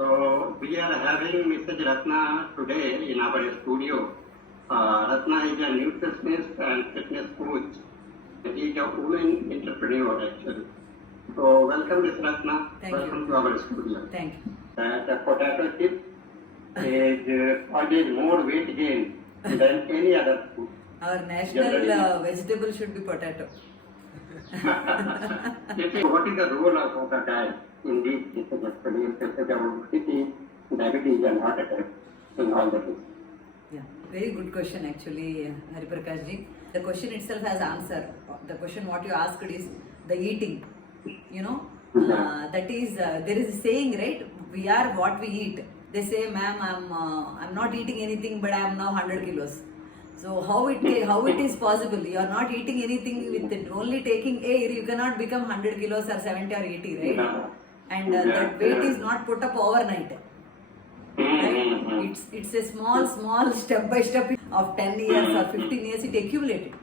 So we are having Mrs. Ratna today in our studio. Ratna is a nutritionist and fitness coach. She is a woman entrepreneur actually. So welcome Ms. Ratna. Thank welcome you. to our studio. Thank you. The potato chip is always more weight gain than any other food. Our national vegetable should be potato. What is the role of a diet in these cases, especially about obesity, diabetes and heart attack in all the cases? Yeah, very good question actually, Hari Prakash ji. The question itself has answer. The question what you asked is the eating. You know, that is there is a saying, right? We are what we eat. They say, ma'am, I'm not eating anything, but I am now 100 kilos. So how it is possible? You are not eating anything with it, only taking air. You cannot become 100 kilos or 70 or 80, right? Yeah. And that weight is not put up overnight. Right? It's a small step by step of 10 years or 15 years it accumulated.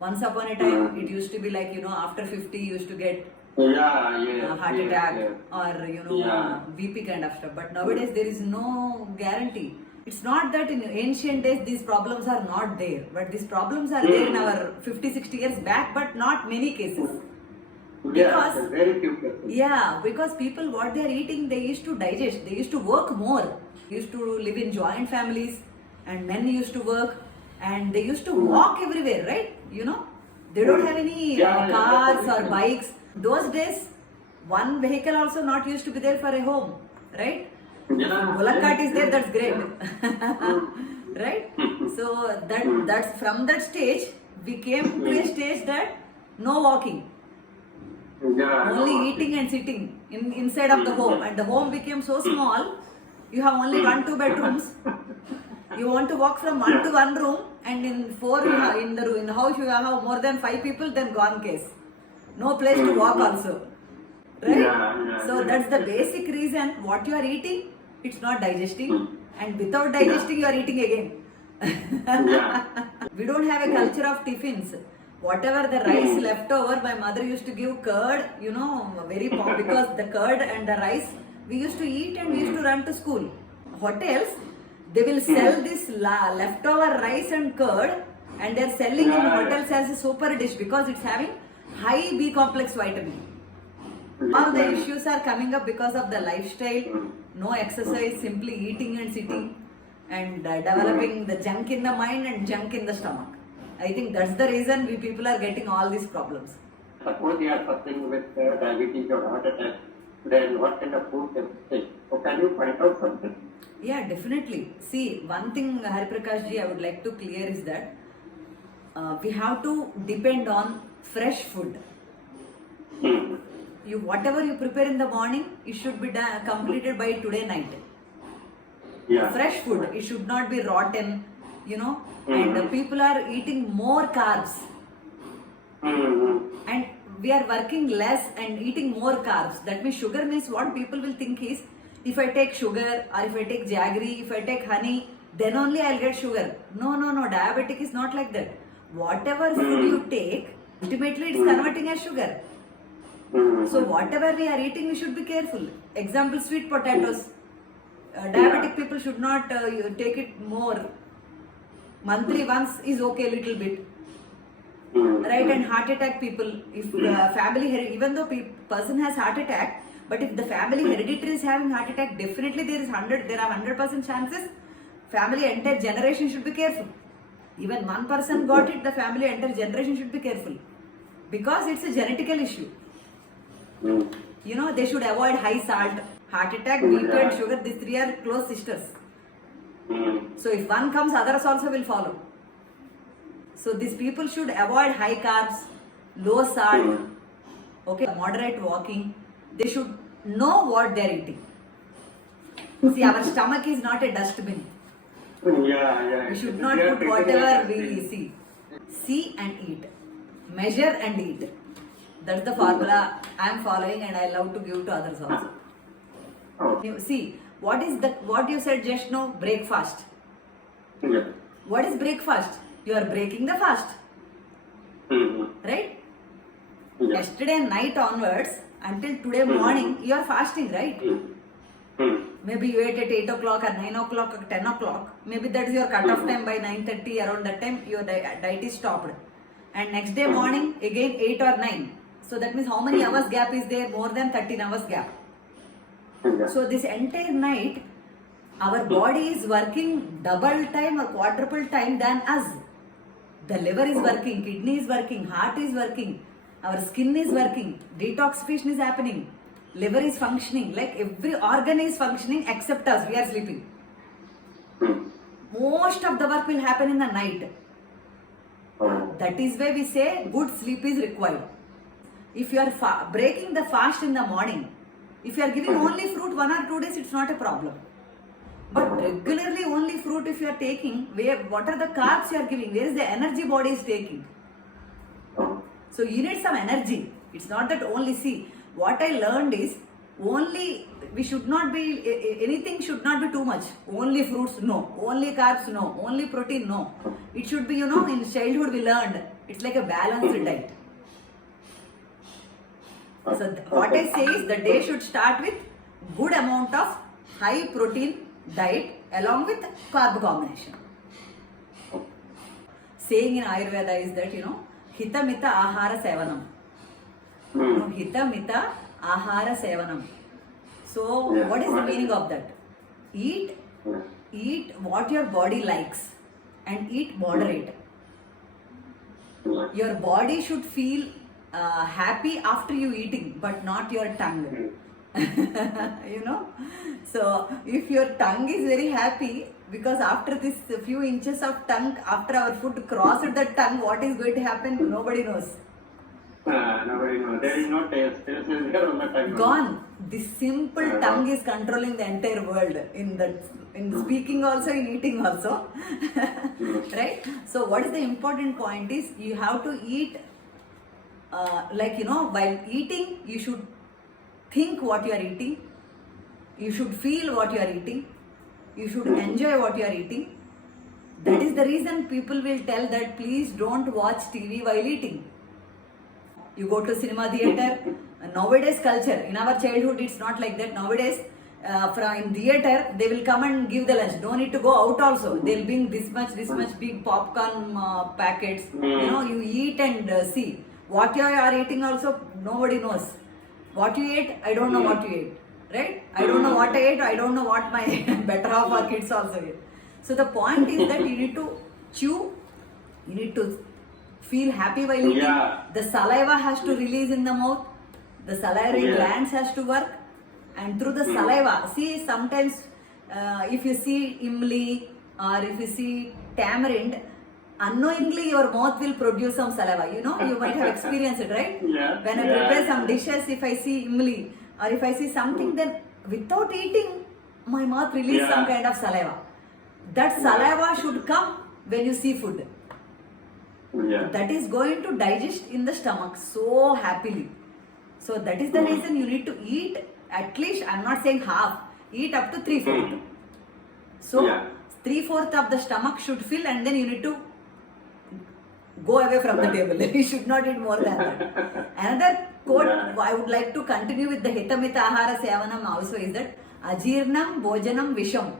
Once upon a time it used to be like, you know, after 50 you used to get heart attack or BP kind of stuff. But nowadays there is no guarantee. It's not that in ancient days these problems are not there, but these problems are there in our 50-60 years back, but not many cases. Because very few cases. Yeah, because people what they are eating, they used to digest, they used to work more. They used to live in joint families and men used to work and they used to walk everywhere, right? You know, they don't have any cars or bikes. Those days, one vehicle also not used to be there for a home, right? Bullock cart is there, that's great. Right? So that's from that stage, we came to a stage that no walking. Only eating and sitting inside of the home, and the home became so small. You have only 1-2 bedrooms. You want to walk from one to one room, and in the house you have more than 5 people. Then gone case. No place to walk also, right? So that's the basic reason. What you are eating, it's not digesting, and without digesting you are eating again. We don't have a culture of tiffins. Whatever the rice left over, my mother used to give curd, you know, because the curd and the rice we used to eat and we used to run to school. Hotels, they will sell this leftover rice and curd and they are selling in hotels as a super dish because it's having high B complex vitamin. All the issues are coming up because of the lifestyle, no exercise, simply eating and sitting and developing the junk in the mind and junk in the stomach. I think that's the reason we people are getting all these problems. Suppose you are suffering with diabetes or heart attack, then what kind of food can you take? So can you find out something? Yeah, definitely. See, one thing, Hari Prakash ji, I would like to clear is that we have to depend on fresh food. Whatever you prepare in the morning, it should be completed by today night. Fresh food, it should not be rotten, you know. And people are eating more carbs. And we are working less and eating more carbs. That means sugar means what people will think is, if I take sugar or if I take jaggery, if I take honey, then only I'll get sugar. No, diabetic is not like that. Whatever food you take, ultimately it's converting as sugar. So whatever we are eating, we should be careful. Example, sweet potatoes. Diabetic people should not take it more. Monthly once is okay, little bit. Right? And heart attack people, if family, even though person has heart attack, but if the family hereditary is having heart attack, definitely there are 100% chances. Family entire generation should be careful. Even one person got it, the family entire generation should be careful. Because it's a genetical issue. You know, they should avoid high salt. Heart attack, BP and sugar, these 3 are close sisters. So if one comes, others also will follow. So these people should avoid high carbs, low salt, okay, moderate walking. They should know what they are eating. See, our stomach is not a dustbin. We should not put whatever we see. See and eat. Measure and eat. That's the formula I am following and I love to give to others also. See, what you said just now, breakfast. What is breakfast? You are breaking the fast. Right? Yesterday night onwards until today morning, you are fasting, right? Maybe you ate at 8 o'clock or 9 o'clock or 10 o'clock. Maybe that is your cut-off time by 9:30. Around that time, your diet is stopped. And next day morning, again 8 or 9. So that means how many hours gap is there? More than 13 hours gap. So this entire night, our body is working double time or quadruple time than us. The liver is working, kidney is working, heart is working, our skin is working, detoxification is happening, liver is functioning, like every organ is functioning except us, we are sleeping. Most of the work will happen in the night. That is why we say good sleep is required. If you are breaking the fast in the morning, if you are giving only fruit 1 or 2 days, it's not a problem. But regularly only fruit if you are taking, what are the carbs you are giving? Where is the energy body is taking? So you need some energy. It's not that only, see, what I learned is only, we should not be, anything should not be too much. Only fruits, no. Only carbs, no. Only protein, no. It should be, in childhood we learned, it's like a balanced diet. So what I say is the day should start with good amount of high protein diet along with carb combination. Saying in Ayurveda is that, Hita Mita Ahara Sevanam. Hita Mita Ahara Sevanam. So what is the meaning of that? Eat what your body likes and eat moderate. Your body should feel happy after you eating, but not your tongue. So if your tongue is very happy, because after this few inches of tongue, after our food crossed the tongue, what is going to happen? Nobody knows. Nobody knows. There is no taste. There is there on the tongue. Gone. This simple tongue is controlling the entire world in speaking also, in eating also. Right? So what is the important point is you have to eat while eating, you should think what you are eating, you should feel what you are eating, you should enjoy what you are eating. That is the reason people will tell that please don't watch TV while eating. You go to cinema theater, nowadays culture, in our childhood it's not like that. Nowadays in theater they will come and give the lunch, don't need to go out also. They'll bring this much big popcorn packets, you eat and see. What you are eating also, nobody knows. What you ate, I don't know what you ate. Right? I don't know what I ate, I don't know what my better half or kids also ate. So the point is that you need to chew, you need to feel happy while eating. Yeah. The saliva has to release in the mouth, the salivary glands has to work, and through the saliva, see sometimes if you see imli or if you see tamarind, unknowingly your mouth will produce some saliva. You might have experienced it, right? Yeah. When I prepare some dishes, if I see imli or if I see something, then without eating, my mouth releases some kind of saliva. That saliva should come when you see food. Yeah. That is going to digest in the stomach so happily. So that is the reason you need to eat at least, I'm not saying half, eat up to 3/4. So 3/4 of the stomach should fill, and then you need to go away from the table. You should not eat more than that. Another quote I would like to continue with the Hitamita Ahara Sevanam also is that Ajirnam Bhojanam Visham.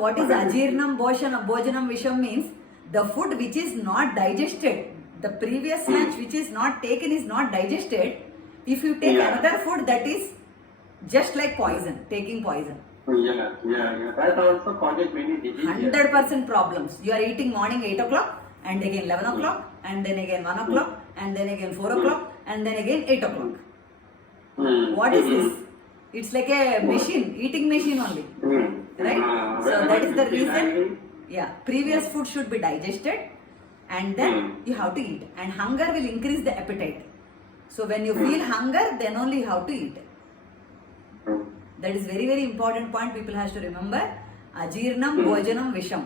What is Ajirnam Bhojanam Visham means? The food which is not digested, the previous lunch which is not taken is not digested. If you take another food, that is just like poison, taking poison. Yeah. That also causes many diseases. 100% problems. You are eating morning 8 o'clock, and again 11 o'clock, and then again 1 o'clock, and then again 4 o'clock, and then again 8 o'clock. What is this? It's like a machine, eating machine only. Right? So that is the reason. Yeah, previous food should be digested, and then you have to eat. And hunger will increase the appetite. So when you feel hunger, then only you have to eat. That is very, very important point people has to remember. Ajirnam Bhojanam Visham.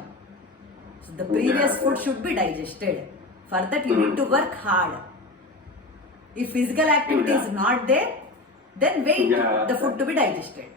So the previous food should be digested. For that you need to work hard. If physical activity is not there, then wait the food to be digested.